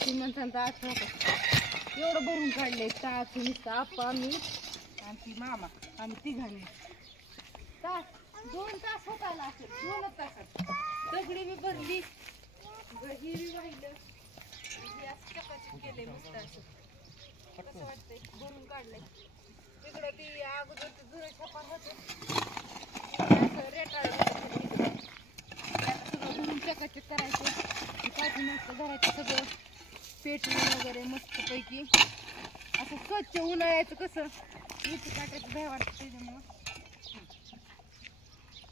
ती म्हणतात आठ एवढं भरून काढले तास नुसतं आप्पा मी आणि ती मामा आम्ही तिघांनी तास 2 तास होत आला असेल 2 तासात सगळी मी भरली हिरी वाहिलं चपाती केले नुसतं असं कसं वाटतंय भरून काढलंय तिकडं ती अगोदर ते जुनं छपान होतं रेटाळ सगळं भरून चकाचक करायचं पाठी मस्त घराचं सगळं पेटून वगैरे मस्तपैकी असं स्वच्छ उन्हाळ्याचं कसं इथं टाकायचं भय वाटतं त्याच्यामुळं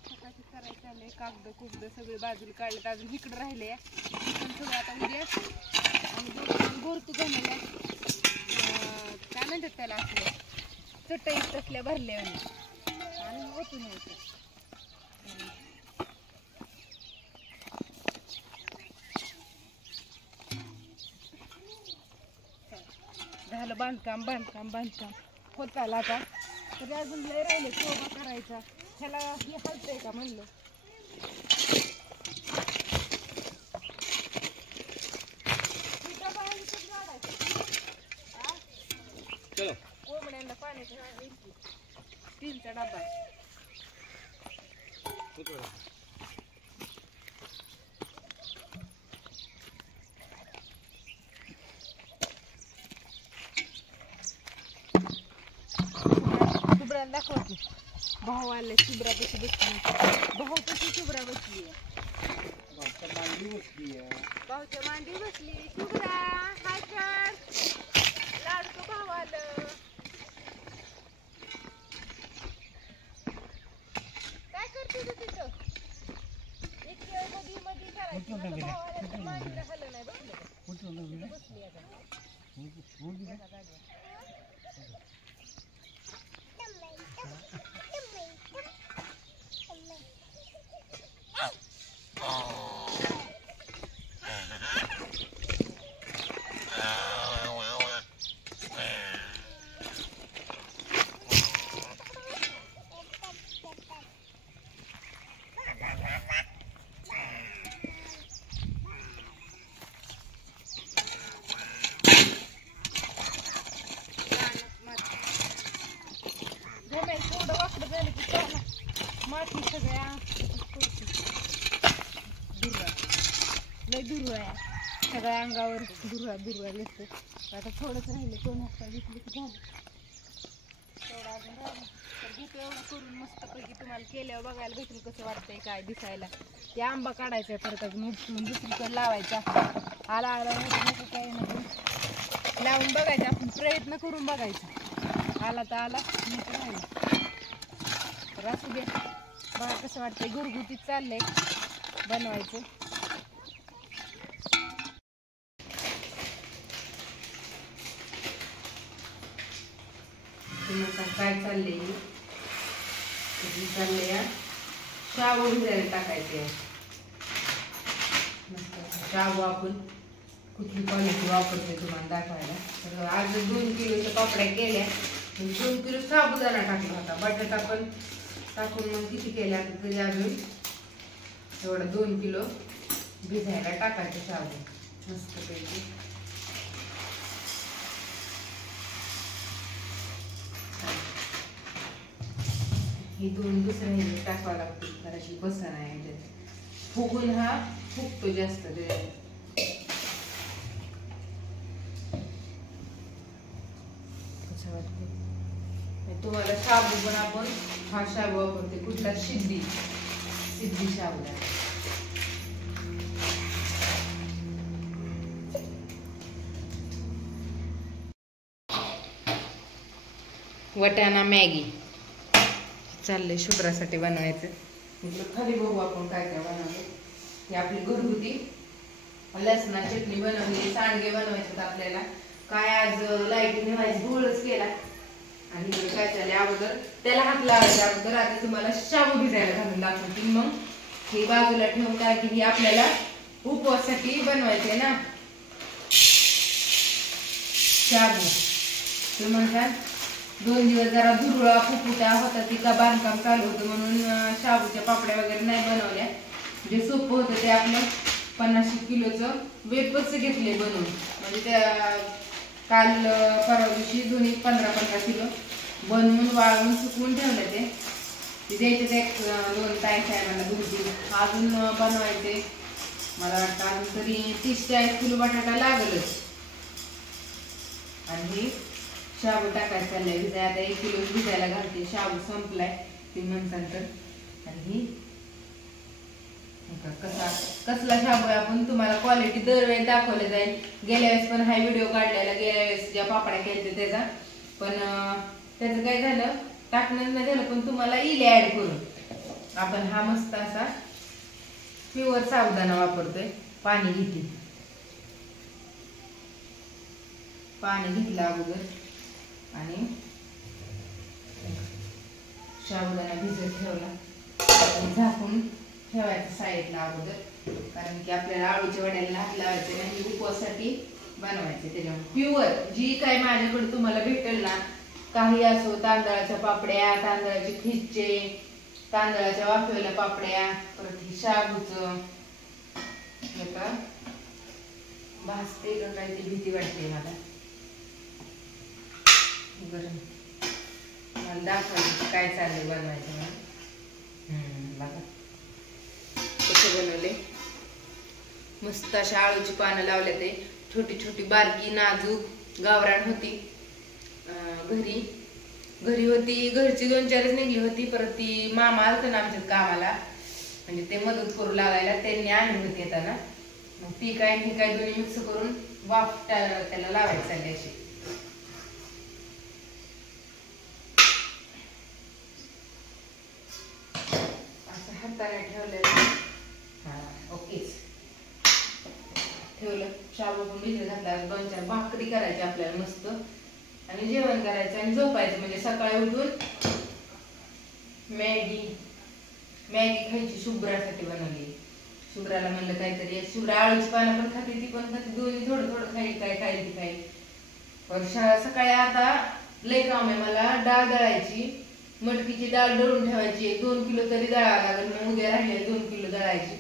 चकाचक करायचं आलंय कागद कुगद सगळे बाजूला काढलेत अजून इकडं राहिले पण सगळं आता उद्या आणि भरतो जमायला काय म्हणतात त्याला असलं चटई तसल्या भरल्या आणि ओतून यायचं झालं बांधकाम बांधकाम बांधकाम होत आला आता तरी अजून लय राहिले शोभा करायचा ह्याला हे हलतंय का म्हणलं कोंबड्यांना पाण्याचा स्टीलचा डबा आहे शुभ्राला दाखवा की भाऊ आले शुभ्रापाशी बसली भाऊपाशी शुभ्रा बसली भाऊच्या मांडी बसली शुभ्रा हाय कर लाडको भाऊ आलं काय करते तू तिथं इतकी वेळ मध्ये करायची भाऊ मांडीला खाल्लं नाही बसलं बसली आता माती सगळ्या लय दुर्वा आहे सगळ्या अंगावर दुर्वा दिसतो आता थोडंच राहिले 2 वाजता घेतलं की झालं तेवढं अजून राहिलं तर घेतो एवढं करून मस्तपैकी तुम्हाला केल्यावर बघायला भेटेल कसं वाटतंय काय दिसायला ते आंबा काढायचा परत अजून उपसून दुसरीकडे लावायचा आला आला नको काही नको लावून बघायचा आपण प्रयत्न करून बघायचा आला तर आला नाही तर राहिला तर असू दे बघा कसं वाटतंय घरगुतीच चाललंय बनवायचं काय चाललंय चाललंय शाबू भिजायला टाकायचे शाबू आपण कुठली क्वालिटी वापरते तुम्हाला दाखवायला तर आज 2 किलोच्या पापड्या केल्या 2 किलो साबुदाणा टाकला होता बटाटा पण टाकून मग किती केल्या तरी अजून एवढं 2 किलो भिजायला टाकायचं शाबू मस्तपैकी ही 2 दुसऱ्या ह्याच्यात टाकावं लागतील जराशी बसन आहे ह्याच्यात फुगून हा फुगतो जास्त कसं वाटतं तुम्हाला शाबू पण आपण हा शाबू वापरते कुठला सिद्धी शाबू वटाणा मॅगी चाललंय शुभ्रासाठी बनवायचं म्हटलं खाली बघू आपण काय काय बनवलं ही आपली घरगुती लसणा चटणी बनवली सांडगे बनवायचे आपल्याला काय आज लाईट नेवायची गोळच केला आणि काय चालले अगोदर त्याला हात लावायचा अगोदर आता तुम्हाला शाबू भिजायला घालून दाखवते मग ही बाजूला ठेवून काय की ही आपल्याला उपवासासाठी बनवायचे ना शाबू ते म्हणतात 2 दिवस जरा धुरळा फुफुटा होता तिला बांधकाम चालू होतं म्हणून शाबूच्या पापड्या वगैरे नाही बनवल्या जे सोपं होतं ते आपलं 50 किलोचं वेपर्स घेतले बनवून. म्हणजे त्या काल परवा दिवशी दोन्ही 15-15 किलो बनवून वाळवून सुकवून ठेवले. ते द्यायचे एक 2 तास आहे मला 2-3 अजून बनवायचे. मला वाटतं अजून तरी 30-40 किलो बटाटा लागलच. आणि शाबू टाकायचं चाललंय भिजाय. आता 1 किलो भिजायला घालते. शाबू संपलाय ते म्हणतात. आणि कसला शाबू आहे आपण तुम्हाला क्वालिटी दरवेळेस दाखवले जाईल. गेल्या वेळेस पण हा व्हिडिओ काढलेला, गेल्या वेळेस ज्या पापड्या केल्या त्याचा. पण त्याचं काय झालं टाकणं नाही झालं, पण तुम्हाला येईल ऍड करून. आपण हा मस्त असा प्युअर साबुदाणा वापरतोय. पाणी घेतलं अगोदर आणि साबुदाणा भिजत ठेवला. झाकून ठेवायचं साईडला अगोदर, कारण की आपल्याला आळूच्या वड्याला हात लावायचे नाही. उपवासासाठी बनवायचे. त्याच्यामुळे प्युअर जी काय माझ्याकडे तुम्हाला भेटेल ना, काही असो, तांदळाच्या पापड्या, तांदळाचे खिचे, तांदळाच्या वाफेल्या पापड्या, परत शाबूचं भाजते का काय ती भीती वाटते मला. बरं मला दाखवायचं काय चाललंय बनवायचं मला. बघा कसं बनवले. मस्त अशा आळूची पानं लावले. ते छोटी छोटी बारकी नाजूक गावरान होती. घरी होती. घरची 2-4 निघली होती. परत ती मामा आलत ना आमच्यात कामाला, म्हणजे ते मदत करू लागायला, त्यांनी आणली होती येताना. मग ती काय ही काय दोन्ही मिक्स करून वाफ त्याला लावायची चालली अशी. असं हाताने ठेवलेलं. ओकेच ठेवलं. शाबू पण भिजत घातला. 2-4 भाकरी करायची आपल्याला मस्त आणि जेवण करायचं आणि झोपायचं. म्हणजे सकाळी उठून मॅगी खायची. शुभ्रासाठी बनवली. शुभ्राला म्हणलं काहीतरी. शुभ्रा आळूची पानं पण खाते, ती पण खाते. दोन्ही थोडं थोडं खाईल. काय खाईल ती खाईल. पण सकाळी आता लय काम आहे मला. डाळ दळायची. मटकीची डाळ दळून ठेवायची. 2 किलो तरी दळावं लागेल. मग उद्या राहिले 2 किलो दळायची.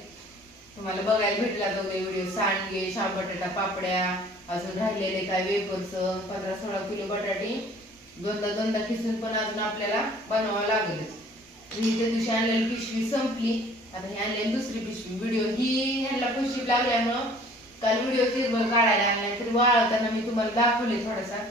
तुम्हाला बघायला भेटला तो व्हिडिओ. सांडगे, शाबू बटाटा पापड्या, अजून राहिलेले काय वेपर्स, 15-16 किलो बटाटे दोनदा खिसून पण अजून आपल्याला बनवावं लागेलच. ही त्या दिवशी आणलेली पिशवी संपली. आता ही आणलेली दुसरी पिशवी. व्हिडिओ ही ह्यांना पिशवी लागल्यामुळं काल व्हिडिओ चिरबल काढायला आणलाय. तरी वाळवताना मी तुम्हाला दाखवले थोडासा.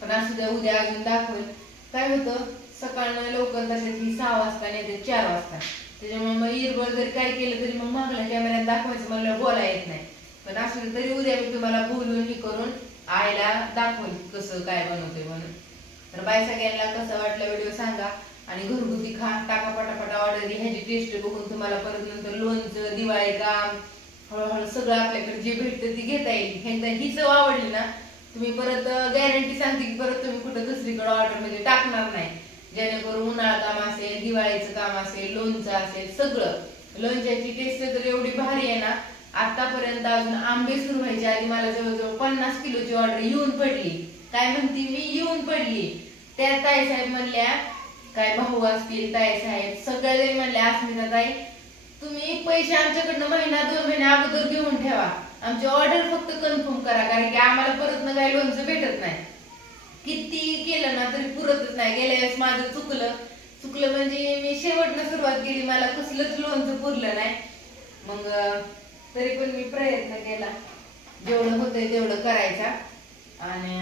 पण असू द्या उद्या अजून दाखवेल. काय होतं सकाळनं लवकर तसेच ही 6 वाजता नाही 4 वाजता. त्याच्यामुळे मग इरबल जरी काय केलं तरी मग मागल्या कॅमेऱ्यात दाखवायचं मला बोलायला येत नाही. पण असं तरी उद्या मी तुम्हाला बोलून ही करून आईला दाखवून कसं काय बनवते म्हणून. तर बाय सगळ्यांना कसं वाटलं व्हिडिओ सांगा. आणि घरगुती खा टाका पटापटा ऑर्डर. ह्याची टेस्ट बघून तुम्हाला परत नंतर लोणचं, दिवाळी काम, हळूहळू सगळं आपल्याकडे जे भेटतं ती घेता येईल. ह्यांचा ही चव आवडली ना तुम्ही परत गॅरंटी सांगते की परत तुम्ही कुठं दुसरीकडे ऑर्डर मध्ये टाकणार नाही. जेणेकरून उन्हाळा काम असेल, दिवाळीचं काम असेल, लोणचं असेल, सगळं. लोणच्याची टेस्ट तर एवढी भारी आहे ना. आतापर्यंत अजून आंबे सुरू व्हायचे आधी मला जवळजवळ 50 किलोची ऑर्डर येऊन पडली. काय म्हणते मी येऊन पडली. त्या ताईसाहेब म्हणल्या, काय भाऊ असतील ताईसाहेब सगळे म्हणले अस्मिता ताई तुम्ही पैसे आमच्याकडनं 1-2 महिने अगोदर घेऊन ठेवा. आमची ऑर्डर फक्त कन्फर्म करा, कारण की आम्हाला परत न काही लोणचं भेटत नाही. किती केलं ना तरी पुरतच नाही. गेल्या वेळेस माझं चुकलं म्हणजे मी शेवटनं सुरुवात केली. मला कसलंच लोणचं पुरलं नाही. मग तरी पण मी प्रयत्न केला. जेवढं होतंय तेवढं करायचा. आणि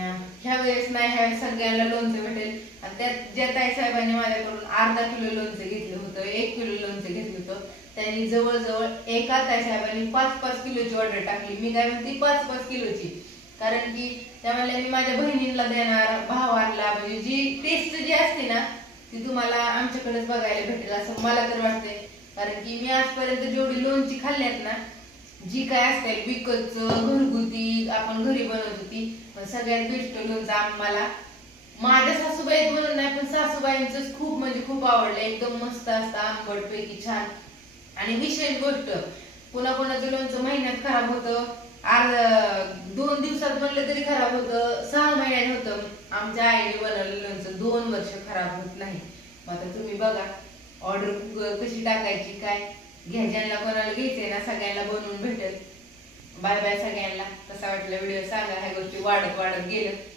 ह्या वेळेस नाही, ह्या सगळ्यांना लोणचं भेटेल. आणि त्यात ज्या ताई साहेबांनी माझ्याकडून अर्धा किलो लोणचं घेतलं होतं, 1 किलो लोणचं घेतलं होतं, त्यांनी जवळजवळ एका ताई साहेबांनी 5-5 किलोची ऑर्डर टाकली. मी काय म्हणते 5-5 किलोची, कारण की त्या म्हणल्या मी माझ्या बहिणींना देणार, भावांना. म्हणजे जी टेस्ट जी असते ना ती तुम्हाला आमच्याकडेच बघायला भेटेल असं मला तर वाटतंय. कारण की मी आजपर्यंत जेवढी लोणची खाल्ल्यात ना, जी काय असते विकतचं घरगुती आपण घरी बनवत होती, पण सगळ्यात बेस्ट लोणचं आम्हाला माझ्या सासूबाई म्हणून नाही पण सासूबाईंच खूप म्हणजे खूप आवडलं. एकदम मस्त असतं, आंबट पैकी छान. आणि विशेष गोष्ट कोणाकोणाचं लोणचं महिन्यात खराब होतं, 2 दिवसात म्हणलं तरी खराब होतं, 6 महिन्यात होतं. आमच्या आईने बनवलेलं लोणचं 2 वर्ष खराब होत नाही. मग आता तुम्ही बघा ऑर्डर कशी टाकायची काय. घ्या, ज्यांना कोणाला घ्यायचंय ना सगळ्यांना बनवून भेटेल. बाय बाय सगळ्यांना. कसा वाटला व्हिडिओ सांगा. ह्या गोष्टी वाढत वाढत गेलं